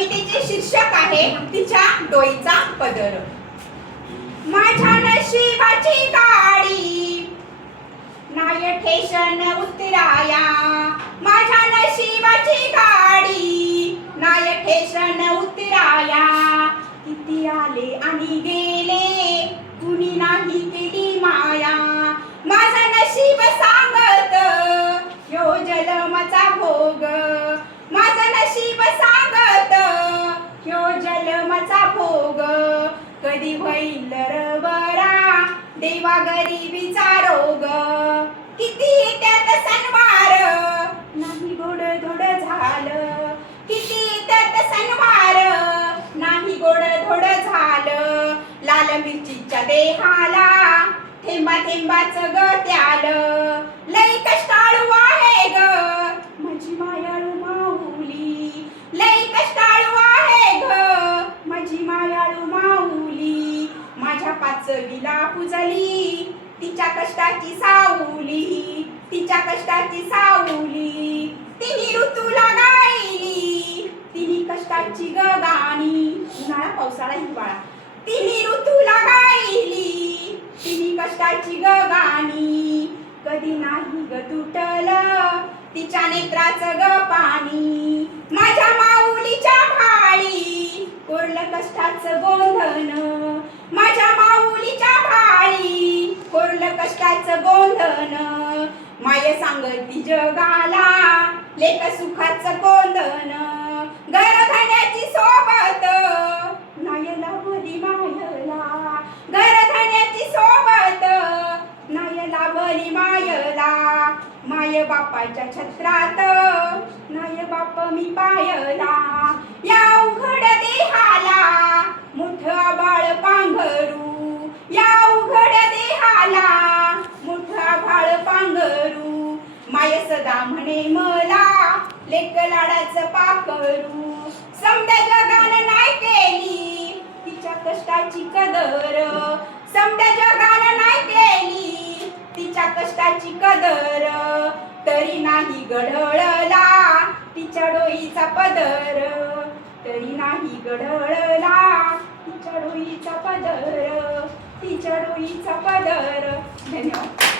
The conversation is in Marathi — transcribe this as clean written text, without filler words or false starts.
कवितेचे शीर्षक आहे तिच्या डोईचा पदर. माझ्या नशिबाची गाडी नाय ठेशन उतराया, माझ्या नशिबाची गाडी नाय ठेशन उतराया. किती आले आणि गेले कुणी नाही केली माया. माझं नशीब सांगत ह्यो जलमाचा भोग, माझं नशीब सांगत ह्यो जलमाचा भोग. कधी होईल र बरा देवा गरिबीचा रोग. किती त्यात सणवार नाही गोड धोड झालं, किती त्यात सणवार नाही गोड धोड झालं. लाल मिरचीच्या देहाला थेंबा थेंबाचं ग त्यालं. लई कष्टाळू आहे ग माझी मायाळू माऊली, लई कष्टाळू आहे ग माझी मायाळू माऊली. माझ्या पाचवीला पुजली तिच्या कष्टाची सावली, तिच्या कष्टाची सावली. तिन्ही ऋतूला गायली तिन्ही कष्टाची ग गाणी. उन्हाळा पावसाळा हिवाळा तिन्ही ऋतूला गायली तिन्ही कष्टाची ग गाणी. कधी नाही ग तुटलं तिच्या नेत्राचं ग पाणी. माझ्या माऊलीच्या भाळी कोरलं कष्टाचं गोंधन, माझ्या माऊलीच्या भाळी कोरलं कष्टाचं गोंधन. माय सांगती जगाला लेक सुखाचं कोंदन. घरधन्याची सोबत नाय लाभली मायला, घरधन्याची सोबत नाय लाभली मायला. माय बापाच्या छत्रात नाय बाप मी पायला. या उघड देहाला मोठ आबाळ पांघरू, या उघड देहाला मोठ आबाळ पांघरू. माय सदा म्हणे मला लेक लाडाचं पाखरू. समद्या जगानं नाही केली तिच्या कष्टाची कदर, समद्या जगानं नाही केली तिच्या कष्टाची कदर. तरी नाही गढळला तिच्या डोईचा पदर, तरी नाही गढळला तिच्या डोईचा पदर, तिच्या डोईचा पदर. धन्यवाद.